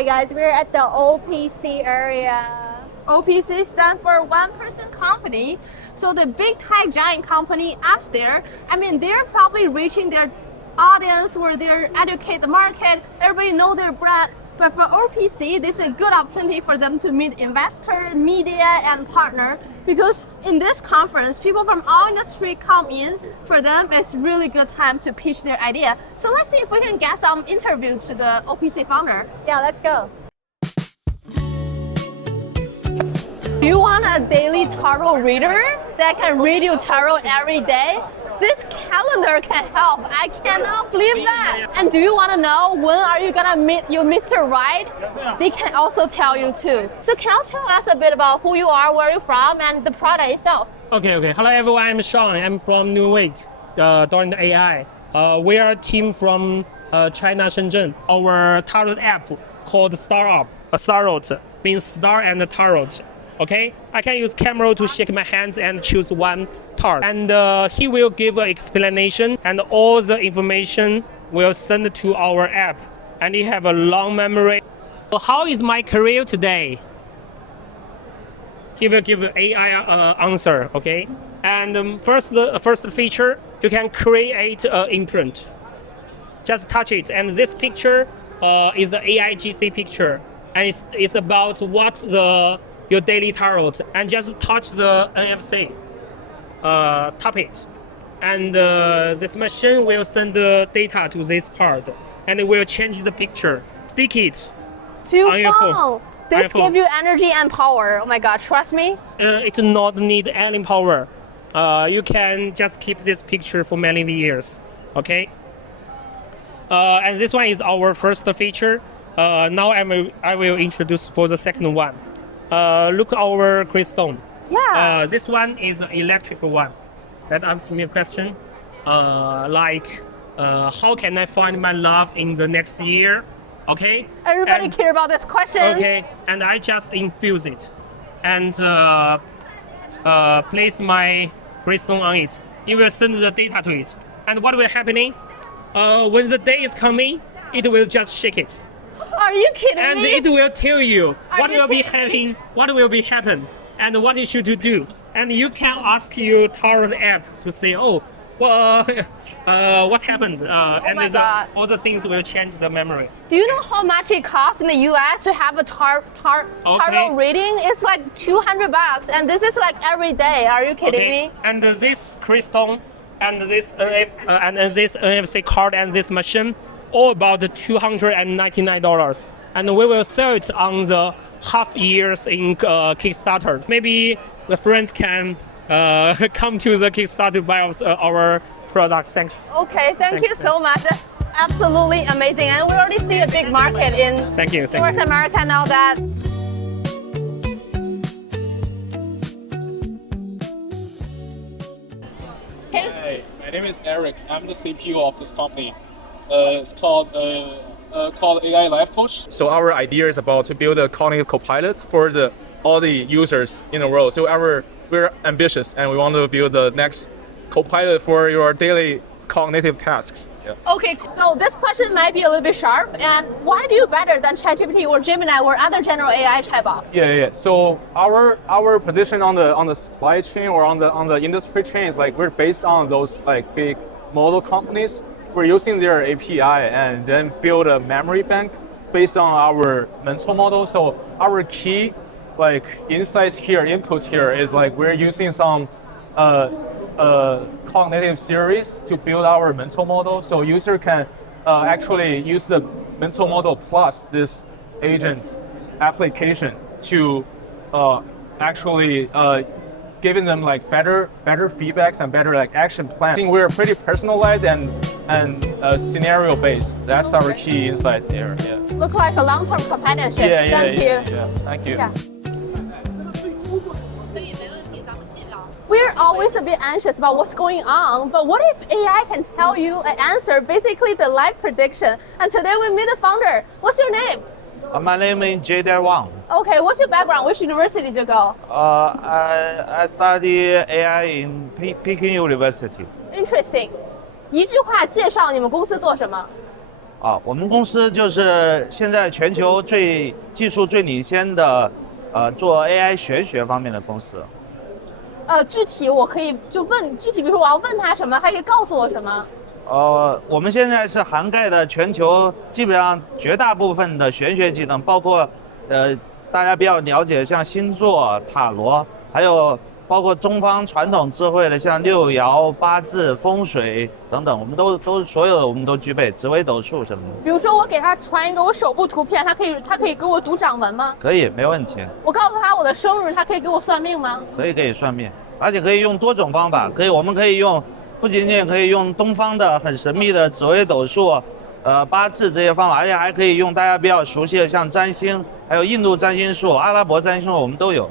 Hi guys, we're at the OPC area. OPC stands for one person company. So the big tech giant company upstairs, I mean, they're probably reaching their audience where they're educate the market, everybody know their brand. But for OPC, this is a good opportunity for them to meet investor, media, and partner. Because in this conference, people from all industry come in. For them, it's really good time to pitch their idea. So let's see if we can get some interview to the OPC founder. Yeah, let's go. Do you want a daily tarot reader that can read you tarot every day? This calendar can help. I cannot believe that. And do you want to know when are you gonna meet your Mr. Right? They can also tell you too. So can you tell us a bit about who you are, where you're from, and the product itself? Okay. Hello everyone, I'm Sean. I'm from WAIC, .ai. We are a team from China, Shenzhen. Our tarot app called Starot. Starot means star and tarot. Okay, I can use camera to shake my hands and choose one tarot. And he will give an explanation and all the information will send to our app. And you have a long memory. So how is my career today? He will give an AI answer, okay? And first feature, you can create an imprint. Just touch it. And this picture is the AIGC picture. And it's about what your daily tarot, and just touch the NFC, tap it, and this machine will send the data to this card, and it will change the picture. Stick it on your phone. This gives you energy and power. Oh my God, trust me. It does not need any power. You can just keep this picture for many years, okay? And this one is our first feature. Now I will introduce for the second one. Look our crystal. Yeah. This one is an electric one. That answers me a question. How can I find my love in the next year? Okay. Everybody care about this question. Okay. And I just infuse it, and place my crystal on it. It will send the data to it. And what will happening? When the day is coming, it will just shake it. Are you kidding and me? And it will tell you what will be happening, and what you should do. And you can ask your tarot app to say, oh, well, what happened? And all the things will change the memory. Do you know how much it costs in the US to have a tarot reading? It's like $200, and this is like every day. Are you kidding me? And this crystal, and this NFC card, and this machine, all about $299, and we will sell it on the half years in Kickstarter. Maybe the friends can come to the Kickstarter to buy our products. Thanks. Okay, thank you so much. That's absolutely amazing, and we already see a big market in North America now. That. Hey, my name is Eric. I'm the CPO of this company. It's called AI Life Coach. So our idea is about to build a cognitive copilot for all the users in the world. So we're ambitious and we want to build the next copilot for your daily cognitive tasks. Yeah. Okay, so this question might be a little bit sharp. And why do you better than ChatGPT or Gemini or other general AI chatbots? Yeah. So our position on the supply chain or on the industry chain is like we're based on those like big model companies. We're using their API and then build a memory bank based on our mental model. So our key like insights here, inputs here is like we're using some cognitive series to build our mental model. So user can actually use the mental model plus this agent application to actually giving them like better feedbacks and better like action plans. I think we're pretty personalized and scenario based. That's our key insight there. Yeah. Look like a long-term companionship. Thank you. Yeah. We're always a bit anxious about what's going on, but what if AI can tell you an answer, basically the life prediction? And today we meet the founder. What's your name? My name is J.D. Wang. Okay, what's your background? Which university did you go? I study AI in Peking University. Interesting. 一句话介绍你们公司做什么我们公司就是现在全球技术最领先的，做 AI 玄学方面的公司。具体我可以就问，具体比如说我要问他什么，他可以告诉我什么？我们现在是涵盖的全球基本上绝大部分的玄学技能，包括大家比较了解像星座、塔罗，还有包括中方传统智慧的像六爻、八字、风水等等，我们都所有的我们都具备，紫微斗数什么的。比如说我给他传一个我手部图片，他可以给我读掌纹吗？可以，没问题。我告诉他我的生日，他可以给我算命吗？可以算命，而且可以用多种方法，我们可以用。不仅仅可以用东方的很神秘的紫微斗数、八字这些方法，而且还可以用大家比较熟悉的像占星，还有印度占星术、阿拉伯占星术，我们都有。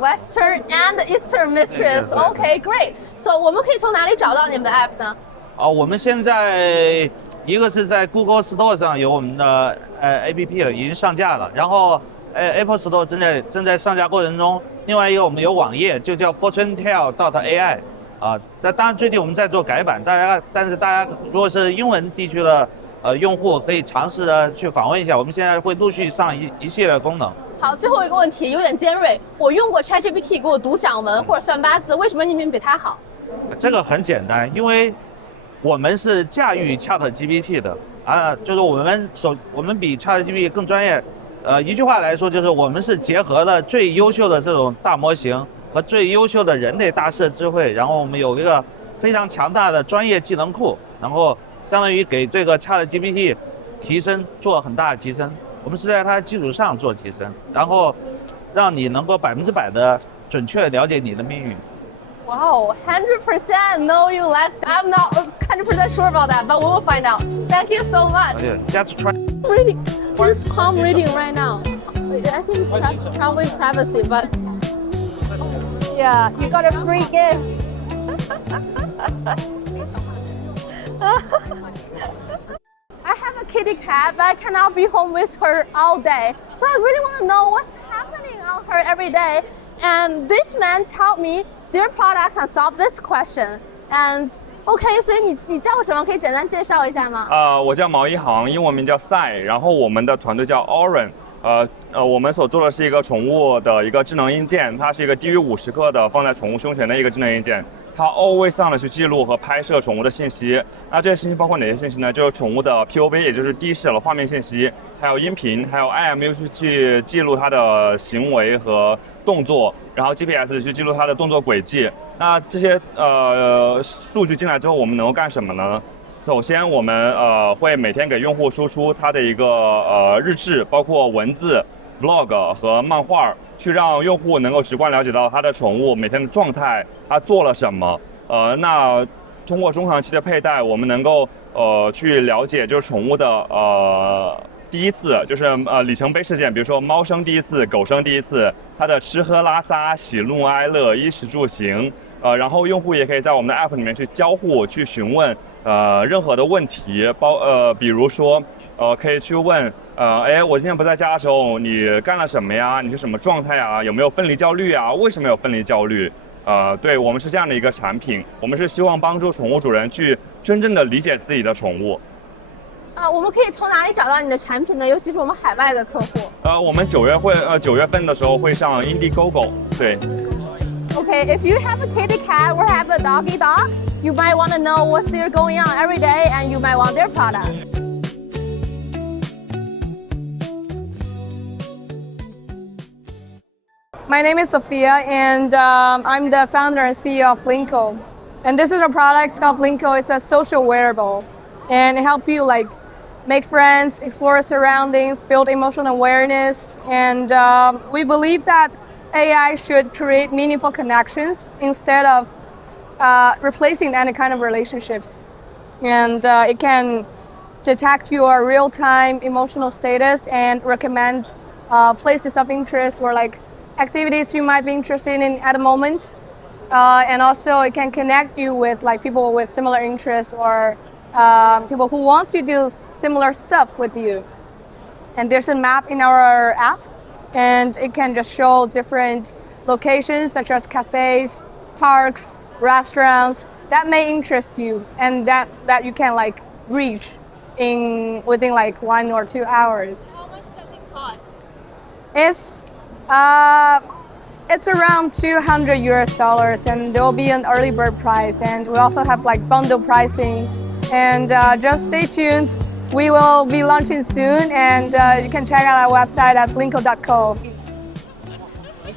Western and Eastern Mistress. OK, great. So 我们可以从哪里找到你们的 app 呢？我们现在一个是在 Google Store 上有我们的APP 了，已经上架了，然后Apple Store 正在上架过程中。另外一个我们有网页，就叫 FortuneTell.ai。那当然最近我们在做改版，但是大家如果是英文地区的用户，可以尝试的去访问一下。我们现在会陆续上一系列的功能。好，最后一个问题有点尖锐，我用过 ChatGPT 给我读掌纹或者算八字，为什么你们比它好？这个很简单，因为我们是驾驭 ChatGPT 的就是我们比 ChatGPT 更专业。一句话来说，就是我们是结合了最优秀的这种大模型和最优秀的人类大师的智慧，然后我们有一个非常强大的专业技能库，然后相当于给这个 ChatGPT 做很大的提升。我们是在它的基础上做提升，然后让你能够100%的准确的了解你的命运。Wow, 100% know you left. I'm not 100% sure about that, but we will find out. Thank you so much. Just try. Reading. Here's palm reading right now. I think it's probably privacy, but Yeah, you got a free gift. I have a kitty cat, but I cannot be home with her all day. So I really want to know what's happening on her every day. And this man told me their product can solve this question. And OK, 所以你叫什么？可以简单介绍一下吗？我叫毛一航，英文名叫赛，然后我们的团队叫 AUREN。我们所做的是一个宠物的一个智能硬件，它是一个低于50克的放在宠物胸前的一个智能硬件，它 always on 的去记录和拍摄宠物的信息。那这些信息包括哪些信息呢？就是宠物的 POV， 也就是第一视角的画面信息，还有音频，还有 IMU 去记录它的行为和动作，然后 GPS 去记录它的动作轨迹。那这些数据进来之后，我们能够干什么呢？首先，我们会每天给用户输出它的一个日志，包括文字、vlog 和漫画，去让用户能够直观了解到它的宠物每天的状态，它做了什么。那通过中长期的佩戴，我们能够去了解就是宠物的第一次，就是里程碑事件，比如说猫生第一次，狗生第一次，它的吃喝拉撒、喜怒哀乐、衣食住行。然后用户也可以在我们的 app 里面去交互、去询问任何的问题，比如说可以去问我今天不在家的时候你干了什么呀？你是什么状态啊？有没有分离焦虑啊？为什么有分离焦虑？对，我们是这样的一个产品，我们是希望帮助宠物主人去真正的理解自己的宠物。我们可以从哪里找到你的产品呢？尤其是我们海外的客户。我们9月份的时候会上 Indiegogo， 对。Okay, if you have a kitty cat or have a doggy dog, you might want to know what's there going on every day and you might want their products. My name is Sophia and I'm the founder and CEO of Blinkko. And this is a product called Blinkko. It's a social wearable and it helps you like make friends, explore surroundings, build emotional awareness. And we believe that AI should create meaningful connections instead of replacing any kind of relationships. And it can detect your real-time emotional status and recommend places of interest or like activities you might be interested in at the moment. And also it can connect you with like people with similar interests or people who want to do similar stuff with you. And there's a map in our app. And it can just show different locations such as cafes, parks, restaurants that may interest you and that you can like reach. within like 1 or 2 hours. How much does it cost? It's around $200 and there will be an early bird price, and we also have like bundle pricing. And just stay tuned. We will be launching soon, and you can check out our website at blinkko.co.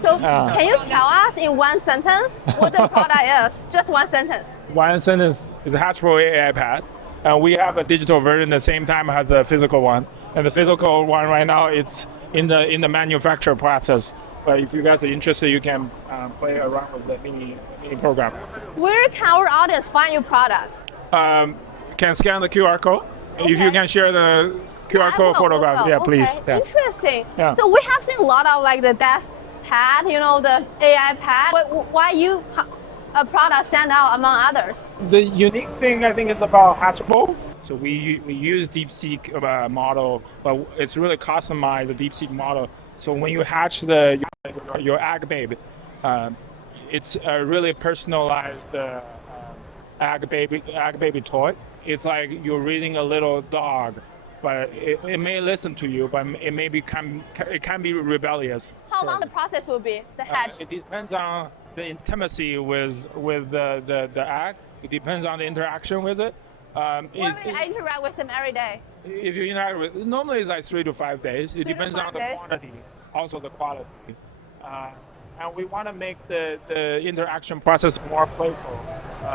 So can you tell us in one sentence what the product is? Just one sentence. One sentence is a Hatchable AI pad, and we have a digital version at the same time as the physical one. And the physical one right now, it's in the manufacture process. But if you guys are interested, you can play around with the mini program. Where can our audience find your product? Can scan the QR code. Okay. If you can share the QR code photograph, yeah, please. Okay. Yeah. Interesting. Yeah. So we have seen a lot of like the desk pad, you know, the AI pad. Why you a product stand out among others? The unique thing I think is about Hatchable. So we use DeepSeek model, but it's really customized the DeepSeek model. So when you hatch your Eggbabe, it's a really personalized Eggbabe toy. It's like you're raising a little dog, but it may listen to you, but it can be rebellious. How long the process will be, the hatch? It depends on the intimacy with the egg. It depends on the interaction with it. What if I interact with them every day? If you interact with, normally it's like 3 to 5 days. It depends on the 5 days. quantity, also the quality. And we want to make the interaction process more playful.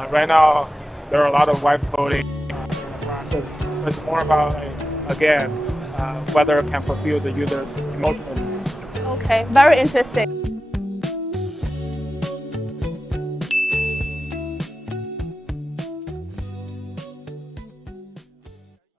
Right now, there are a lot of vibe coding in the process. It's more about, again, whether it can fulfill the user's emotional needs. Okay, very interesting.